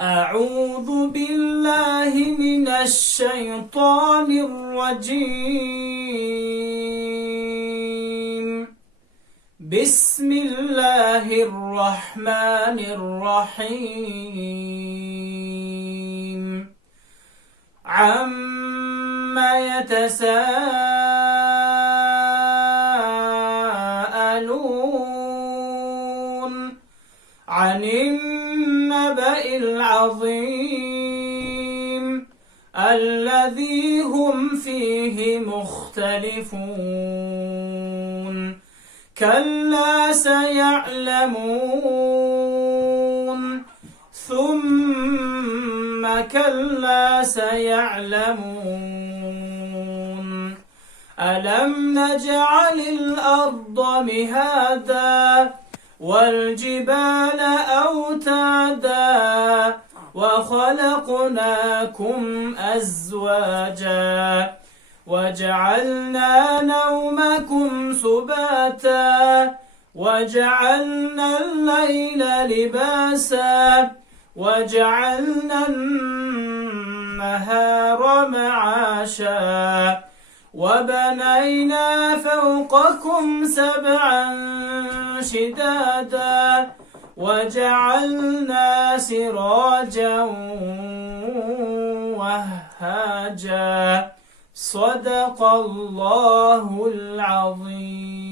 أعوذ بالله من الشيطان الرجيم. بسم الله الرحمن الرحيم. عما يتساءلون عن النبأ العظيم الذي هم فيه مختلفون كلا سيعلمون ثم كلا سيعلمون ألم نجعل الأرض مهادا والجبال أوتادا وخلقناكم أزواجا وجعلنا نومكم سباتا وجعلنا الليل لباسا وجعلنا النهار معاشا وبنينا فوقكم سبعا شدادا وجعلنا سراجا وهاجا. صدق الله العظيم.